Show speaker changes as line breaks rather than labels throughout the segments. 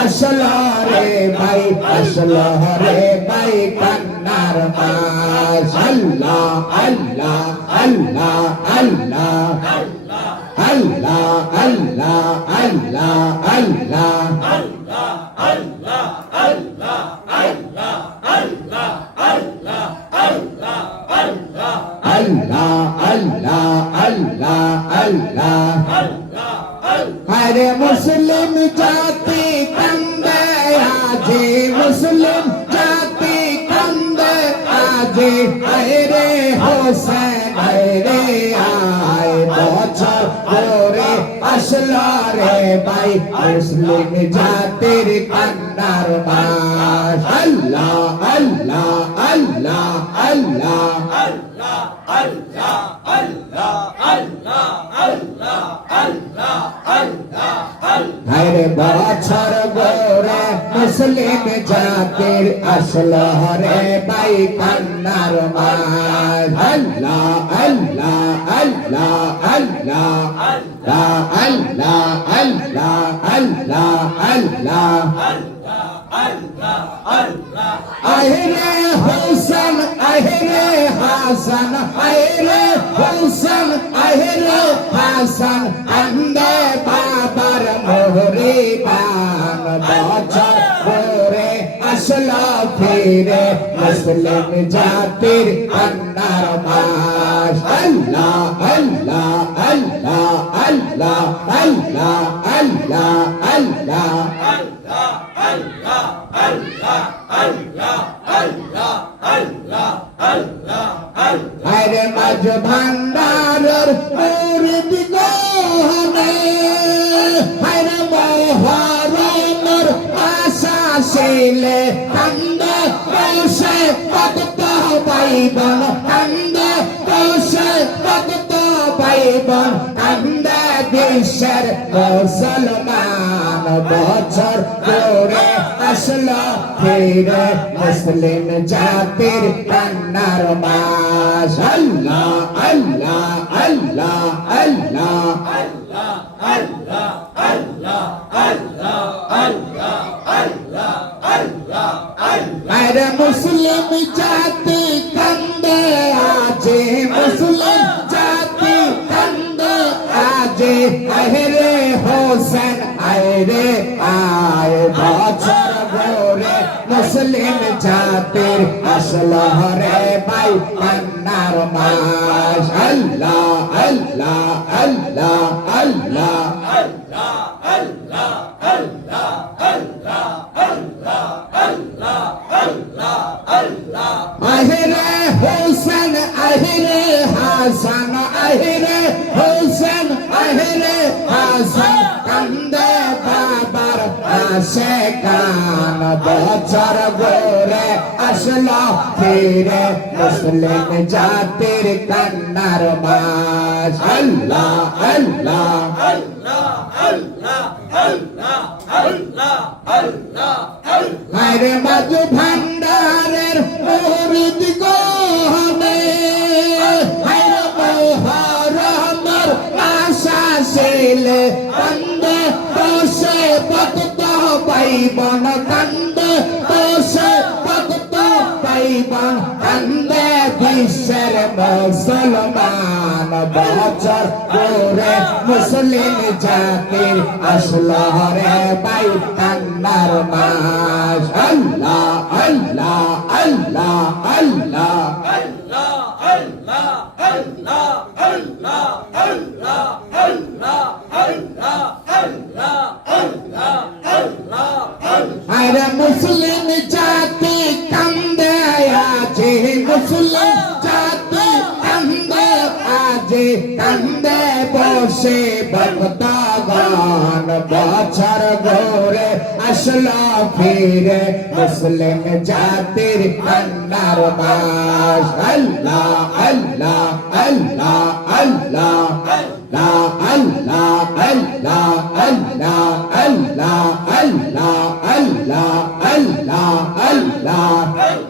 আসলো রে ভাই আসলো রে ভাই কান্নার মাস আল্লাহ আল্লাহ আল্লাহ আল্লাহ আল্লাহ আল্লাহ আল্লাহ আল্লাহ আল্লাহ মুসলিম জাতি কান্দে আজি। আরে হোসেন আরে আয়। বছর পরে আসলো রে ভাই। মুসলিম জাতির কান্নার মাস আল্লাহ আল্লাহ আল্লাহ আল্লাহ। আরে বছর গোরে মুসলিম জাতির আসলো রে ভাই কান্নার মাস আল্লাহ আল্লাহ আল্লাহ আল্লাহ আল্লাহ আল্লাহ আল্লাহ আল্লাহ আহিরে হোসেন আহিরে হাসান আহিরে হোসেন আহিরে হাসান কান্দে বাবার মোহরে পান আসলো ফিরে মুসলিম জাতির কান্নার মাস আল্লাহ আল্লাহ আল্লাহ আল্লাহ আল্লাহ আল্লাহ আল্লাহ আরে মাঝ ভান্ডারের মুরিদ গহনে আরে ছিলে, কান্দে বসে ভক্ত পাইবন কান্দে বসে ভক্ত পাইবন কান্দে, বিশ্বের মুসলমান বছর করে আসলো ফিরে মুসলিম জাতির কান্নার মাস আল্লাহ আল্লাহ আল্লাহ আল্লাহ আরে মুসলিম জাতি কান্দে আছে মুসলিম জাতি কান্দে আছে আহরে হোসেন আয়রে আয় বছর গোরে মুসলিম জাতির আসলো রে ভাই কান্নার মাস আল্লাহ আল্লাহ আল্লাহ আল্লাহ। আহিরে হাসান কান্দে বাবার আসে কান বছর গোরে আসলো ফিরে মুসলিম জাতির কান্নার মাস আল্লাহ আল্লাহ আরে বাজু ভান্ডারের ছিলে, কান্দে বসে ভক্ত পাইবন কান্দে বসে ভক্ত পাইবন কান্দে। বিশ্বের মুসলমান, বছর করে মুসলিম জাতির আসলো রে ভাই, কান্নার মাস। আল্লাহ আল্লাহ আল্লাহ আল্লাহ আরে আছে কান্দে বসে ভক্তগণ বছর গোরে আসলো ফিরে মুসলিম জাতির কান্নার মাস আল্লাহ আল্লাহ আল্লাহ আল্লাহ লা আল্লাহ আল্লাহ আল্লাহ আল্লাহ আল্লাহ আল্লাহ আল্লাহ আল্লাহ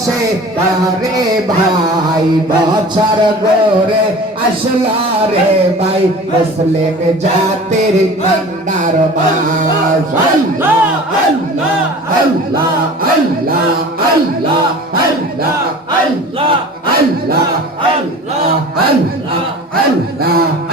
বসে তারে ভাই বছর গোরে আসলা রে ভাই মুসলিম জাতির মাস আল্লাহ আল্লাহ আল্লাহ আল্লাহ আল্লাহ আল্লাহ আল্লাহ আল্লাহ আল্লাহ আল্লাহ আল্লাহ আল্লাহ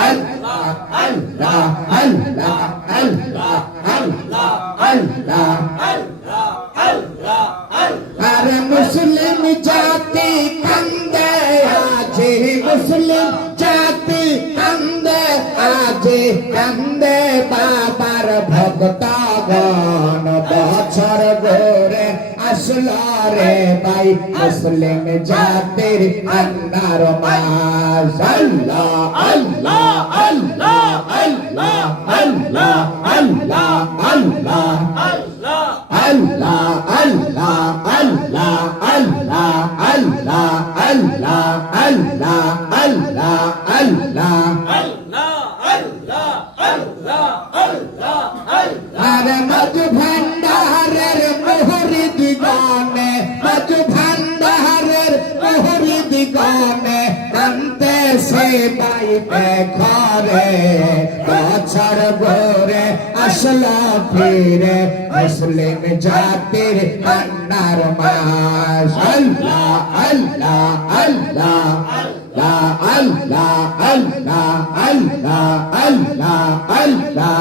বছর গোরে আসলো রে ভাই মুসলিম জাতির আন্নার মাস আল্লাহ আল্লাহ আল্লাহ আল্লাহ আল্লাহ আল্লাহ আল্লাহ আল্লাহ আল্লাহ আল্লাহ আল্লাহ আল্লাহ আল্লাহ আল্লাহ আল্লাহ আল্লাহ আরে মধু পাইবে ঘরে বছর গোরে আসলো ফিরে। মুসলিম জাতির কান্নার মাস। আল্লাহ আল্লাহ আল্লাহ আল্লাহ আল্লাহ আল্লাহ আল্লাহ আল্লাহ আল্লাহ।